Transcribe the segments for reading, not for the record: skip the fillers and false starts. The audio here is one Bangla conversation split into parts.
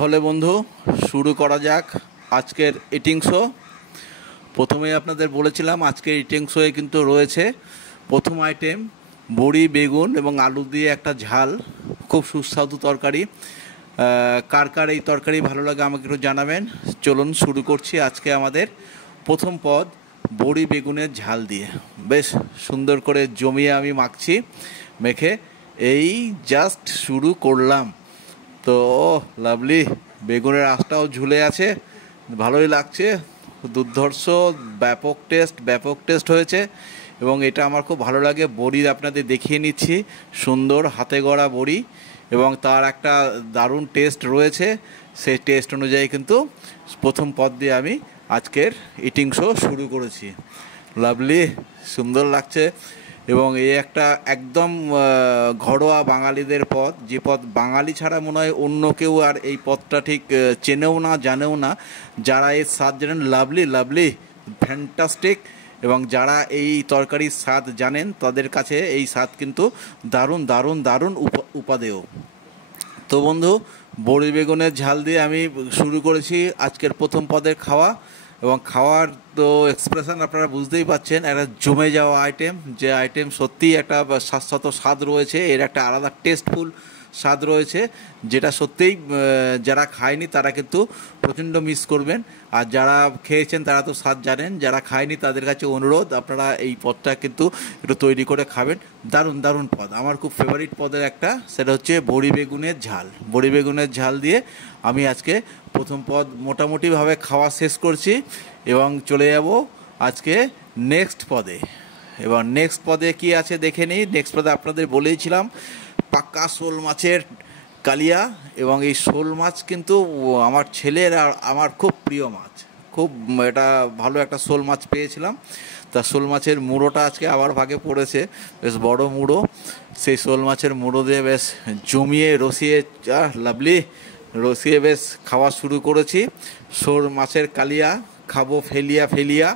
তাহলে বন্ধু শুরু করা যাক আজকের ইটিং শো। প্রথমেই আপনাদের বলেছিলাম আজকের ইটিং শোয়ে কিন্তু রয়েছে প্রথম আইটেম বড়ি, বেগুন এবং আলু দিয়ে একটা ঝাল, খুব সুস্বাদু তরকারি। কার কার এই তরকারি ভালো লাগে আমাকে একটু জানাবেন। চলুন শুরু করছি আজকে আমাদের প্রথম পদ বড়ি বেগুনের ঝাল দিয়ে। বেশ সুন্দর করে জমিয়ে আমি মাখছি, মেখে এই জাস্ট শুরু করলাম। তো লাভলি, বেগুনের আঁশটাও ঝুলে আছে, ভালোই লাগছে, দুর্ধর্ষ, ব্যাপক টেস্ট হয়েছে এবং এটা আমার খুব ভালো লাগে। বড়ি আপনাদের দেখিয়ে নিচ্ছি, সুন্দর হাতে গড়া বড়ি এবং তার একটা দারুণ টেস্ট রয়েছে। সেই টেস্ট অনুযায়ী কিন্তু প্রথম পদ দিয়ে আমি আজকের ইটিং শো শুরু করেছি। লাভলি, সুন্দর লাগছে এবং এই একটা একদম ঘরোয়া বাঙালিদের পদ, যে পদ বাঙালি ছাড়া মনে হয় অন্য কেউ আর এই পদটা ঠিক চেনেও না, জানেও না। যারা এর স্বাদ জানেন, লাভলি ফ্যান্টাস্টিক, এবং যারা এই তরকারির স্বাদ জানেন তাদের কাছে এই স্বাদ কিন্তু দারুণ উপাদেয়। তো বন্ধু, বড়ি বেগুনের ঝাল দিয়ে আমি শুরু করেছি আজকের প্রথম পদের খাওয়া, এবং খাওয়ার তো এক্সপ্রেশন আপনারা বুঝতেই পাচ্ছেন, একটা জমে যাওয়া আইটেম, যে আইটেম সত্যিই একটা শাশ্বত স্বাদ রয়েছে, এর একটা আলাদা টেস্টফুল স্বাদ রয়েছে, যেটা সত্যিই যারা খায়নি তারা কিন্তু প্রচণ্ড মিস করবেন। আর যারা খেয়েছেন তারা তো স্বাদ জানেন, যারা খায়নি তাদের কাছে অনুরোধ আপনারা এই পদটা কিন্তু একটু তৈরি করে খাবেন। দারুণ পদ, আমার খুব ফেভারিট পদের একটা, সেটা হচ্ছে বড়ি বেগুনের ঝাল। বড়ি বেগুনের ঝাল দিয়ে আমি আজকে প্রথম পদ মোটামুটিভাবে খাওয়া শেষ করছি এবং চলে যাব আজকে নেক্সট পদে। এবার নেক্সট পদে কি আছে দেখে নিই। নেক্সট পদে আপনাদের বলেইছিলাম পাক্কা শোল মাছের কালিয়া, এবং এই শোল মাছ কিন্তু আমার ছেলের আর আমার খুব প্রিয় মাছ। খুব এটা ভালো একটা শোল মাছ পেয়েছিলাম, তা শোল মাছের মুড়োটা আজকে আবার ভাগে পড়েছে, বেশ বড় মুড়ো। সেই শোল মাছের মুড়ো দিয়ে বেশ জমিয়ে রসিয়ে, লাভলি, রসিয়ে বেশ খাওয়া শুরু করেছি। শোল মাছের কালিয়া খাবো ফেলিয়া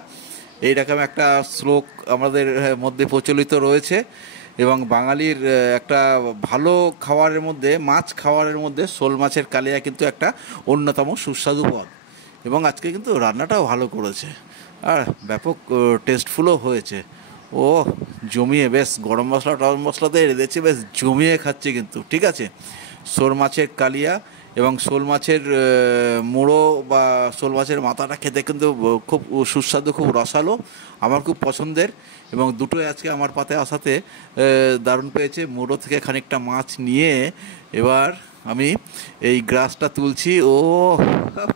এইরকম একটা শ্লোক আমাদের মধ্যে প্রচলিত রয়েছে, এবং বাঙালির একটা ভালো খাবারের মধ্যে, মাছ খাবারের মধ্যে শোল মাছের কালিয়া কিন্তু একটা অন্যতম সুস্বাদু পদ। এবং আজকে কিন্তু রান্নাটাও ভালো করেছে আর ব্যাপক টেস্টফুলও হয়েছে। ও জমিয়ে বেশ গরম মশলাতে রেঁধেছে, বেশ জমিয়ে খাচ্ছে কিন্তু। ঠিক আছে, শোল মাছের কালিয়া এবং শোল মাছের মুড়ো বা শোল মাছের মাথাটা খেতে কিন্তু খুব সুস্বাদু, খুব রসালো, আমার খুব পছন্দের, এবং দুটোই আজকে আমার পাতে আসাতে দারুণ পেয়েছে। মুড়ো থেকে খানিকটা মাছ নিয়ে এবার আমি এই গ্রাসটা তুলছি। ও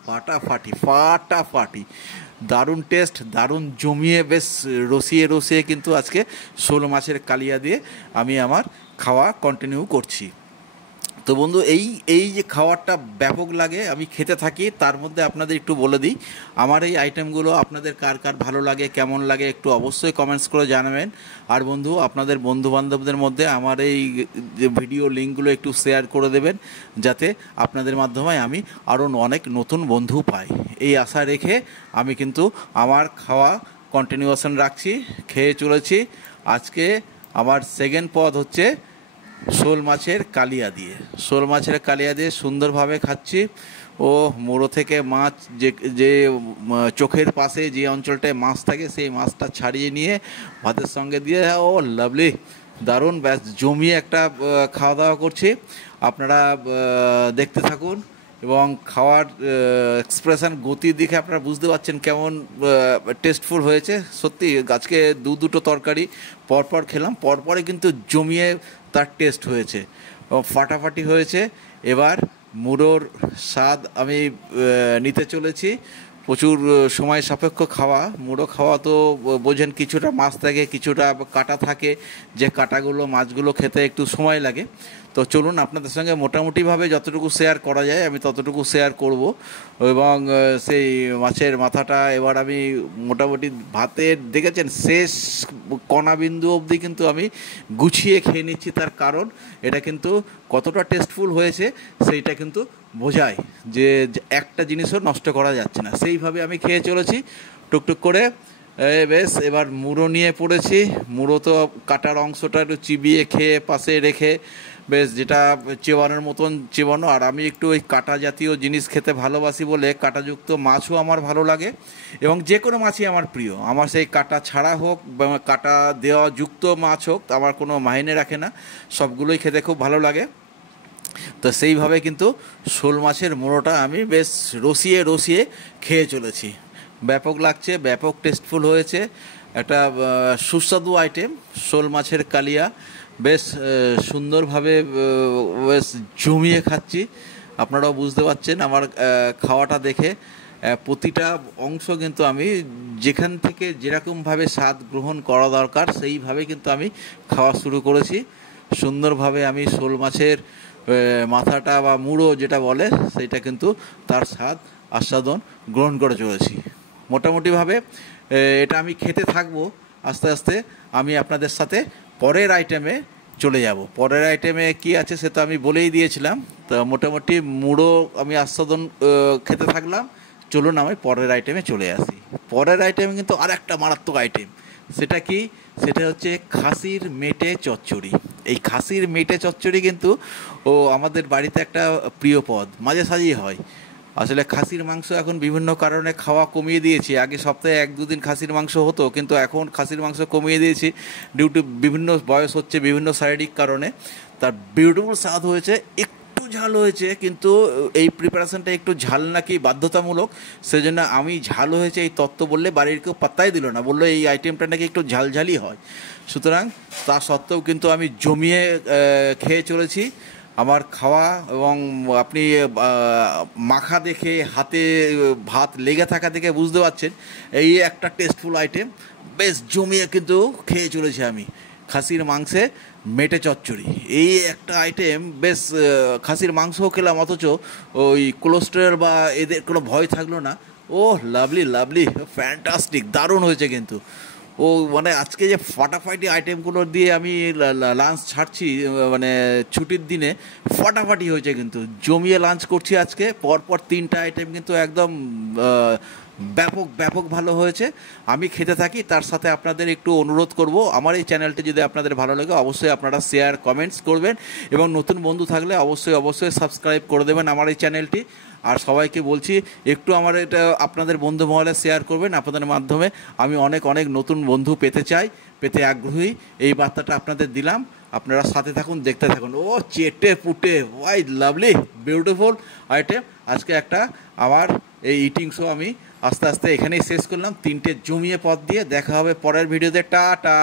ফাটাফাটি, দারুণ টেস্ট, দারুণ জমিয়ে বেশ রসিয়ে কিন্তু আজকে শোল মাছের কালিয়া দিয়ে আমি আমার খাওয়া কন্টিনিউ করছি। তো বন্ধু, এই যে খাবারটা ব্যাপক লাগে, আমি খেতে থাকি। তার মধ্যে আপনাদের একটু বলে দিই, আমার এই আইটেমগুলো আপনাদের কার কার ভালো লাগে, কেমন লাগে, একটু অবশ্যই কমেন্টস করে জানাবেন। আর বন্ধু, আপনাদের বন্ধুবান্ধবদের মধ্যে আমার এই যে ভিডিও লিঙ্কগুলো একটু শেয়ার করে দেবেন, যাতে আপনাদের মাধ্যমে আমি আরও অনেক নতুন বন্ধু পাই। এই আশা রেখে আমি কিন্তু আমার খাওয়া কন্টিনিউয়েশন রাখছি, খেয়ে চলেছি। আজকে আমার সেকেন্ড পদ হচ্ছে শোল মাছের কালিয়া দিয়ে সুন্দরভাবে খাচ্ছি। ও মুড়ো থেকে মাছ, যে চোখের পাশে যে অঞ্চলটায় মাছ থাকে সেই মাছটা ছাড়িয়ে নিয়ে ভাতের সঙ্গে দিয়ে, ও লাভলি, দারুণ ব্যাস জমিয়ে একটা খাওয়া দাওয়া করছি। আপনারা দেখতে থাকুন এবং খাওয়ার এক্সপ্রেশন, গতির দিকে আপনারা বুঝতে পারছেন কেমন টেস্টফুল হয়েছে। সত্যি আজকে দুটো তরকারি পরপর খেলাম, পরপরে কিন্তু জমিয়ে তার টেস্ট হয়েছে, ফাটাফাটি হয়েছে। এবার মুড়োর স্বাদ আমি নিতে চলেছি। প্রচুর সময় সাপেক্ষ খাওয়া, মুড়ো খাওয়া তো বোঝেন, কিছুটা মাছ থাকে, কিছুটা কাটা থাকে, যে কাটাগুলো মাছগুলো খেতে একটু সময় লাগে। তো চলুন আপনাদের সঙ্গে মোটামুটিভাবে যতটুকু শেয়ার করা যায় আমি ততটুকু শেয়ার করব। এবং সেই মাছের মাথাটা এবার আমি মোটামুটি ভাতের, দেখেছেন, শেষ কণাবিন্দু অবধি কিন্তু আমি গুছিয়ে খেয়ে নিচ্ছি। তার কারণ এটা কিন্তু কতটা টেস্টফুল হয়েছে সেইটা কিন্তু বোঝায়, যে একটা জিনিসও নষ্ট করা যাচ্ছে না, সেইভাবে আমি খেয়ে চলেছি টুকটুক করে। বেশ, এবার মুড়ো নিয়ে পড়েছি। মুড়ো তো কাটার অংশটা একটু চিবিয়ে খেয়ে পাশে রেখে বেশ যেটা চেবানোর মতন চেবানো। আর আমি একটু ওই কাঁটা জাতীয় জিনিস খেতে ভালোবাসি বলে কাঁটাযুক্ত মাছও আমার ভালো লাগে, এবং যে কোনো মাছই আমার প্রিয়। আমার সেই কাঁটা ছাড়া হোক বা কাঁটা দেওয়া যুক্ত মাছ হোক, আমার কোনো মাইনে রাখে না, সবগুলোই খেতে খুব ভালো লাগে। তো সেইভাবে কিন্তু শোল মাছের মোড়োটা আমি বেশ রসিয়ে রসিয়ে খেয়ে চলেছি। ব্যাপক লাগছে, ব্যাপক টেস্টফুল হয়েছে, একটা সুস্বাদু আইটেম শোল মাছের কালিয়া। বেশ সুন্দরভাবে বেশ জমিয়ে খাচ্ছি, আপনারাও বুঝতে পারছেন আমার খাওয়াটা দেখে। প্রতিটা অংশ কিন্তু আমি যেখান থেকে যেরকমভাবে স্বাদ গ্রহণ করা দরকার সেইভাবে কিন্তু আমি খাওয়া শুরু করেছি। সুন্দরভাবে আমি শোল মাছের মাথাটা বা মুড়ো যেটা বলে সেইটা কিন্তু তার স্বাদ আস্বাদন গ্রহণ করে চলেছি। মোটামুটিভাবে এটা আমি খেতে থাকবো আস্তে আস্তে। আমি আপনাদের সাথে পরের আইটেমে চলে যাব। পরের আইটেমে কি আছে সে তো আমি বলেই দিয়েছিলাম। তো মোটামুটি মুড়ো আমি আস্বাদন খেতে থাকলাম। চলুন আমি পরের আইটেমে চলে আসি। পরের আইটেমে কিন্তু আর একটা মারাত্মক আইটেম, সেটা কি, সেটা হচ্ছে খাসির মেটে চচ্চড়ি। এই খাসির মেটে চচ্চড়ি কিন্তু আমাদের বাড়িতে একটা প্রিয় পদ, মাঝে সাঝেই হয়। আসলে খাসির মাংস এখন বিভিন্ন কারণে খাওয়া কমিয়ে দিয়েছি। আগে সপ্তাহে 1-2 দিন খাসির মাংস হতো, কিন্তু এখন খাসির মাংস কমিয়ে দিয়েছি ডিউ টু বিভিন্ন বয়স হচ্ছে, বিভিন্ন শারীরিক কারণে। তার বিউটিফুল স্বাদ হয়েছে, একটু ঝাল হয়েছে, কিন্তু এই প্রিপারেশনটা একটু ঝাল নাকি বাধ্যতামূলক, সেজন্য আমি ঝাল হয়েছে এই তত্ত্ব বললে বাড়ির কেউ পাত্তাই দিল না, বললো এই আইটেমটা নাকি একটু ঝালঝালই হয়। সুতরাং তা সত্ত্বেও কিন্তু আমি জমিয়ে খেয়ে চলেছি। আমার খাওয়া এবং আপনি মাখা দেখে হাতে ভাত লেগে থাকা দেখে বুঝতে পারছেন এই একটা টেস্টফুল আইটেম। বেশ জমিয়ে কিন্তু খেয়ে চলেছি আমি খাসির মাংসে মেটে চচ্চড়ি। এই একটা আইটেম, বেশ খাসির মাংসও খেলাম, অথচ ওই কোলেস্টেরল বা এদের কোনো ভয় থাকলো না। ও লাভলি লাভলি, ফ্যান্টাস্টিক, দারুণ হয়েছে কিন্তু। ও মানে আজকে যে ফাটাফাটি আইটেমগুলো দিয়ে আমি লাঞ্চ ছাড়ছি, মানে ছুটির দিনে ফাটাফাটি হয়েছে কিন্তু, জমিয়ে লাঞ্চ করছি আজকে। পরপর 3টা আইটেম কিন্তু একদম ব্যাপক ব্যাপক ভালো হয়েছে। আমি খেতে থাকি, তার সাথে আপনাদের একটু অনুরোধ করব, আমার এই চ্যানেলটি যদি আপনাদের ভালো লাগে অবশ্যই আপনারা শেয়ার কমেন্টস করবেন, এবং নতুন বন্ধু থাকলে অবশ্যই অবশ্যই সাবস্ক্রাইব করে দেবেন আমার এই চ্যানেলটি। আর সবাইকে বলছি একটু আমার এটা আপনাদের বন্ধু মহলে শেয়ার করবেন। আপনাদের মাধ্যমে আমি অনেক অনেক নতুন বন্ধু পেতে চাই, পেতে আগ্রহী, এই বার্তাটা আপনাদের দিলাম। আপনারা সাথে থাকুন, দেখতে থাকুন। ও চেটে পুটে, ওয়াই লাভলি বিউটিফুল আইটেম। আজকে একটা আমার এই ইটিং শো আমি আস্তে আস্তে এখানেই শেষ করলাম 3টে জমিয়ে পদ দিয়ে। দেখা হবে পরের ভিডিওতে। টাটা।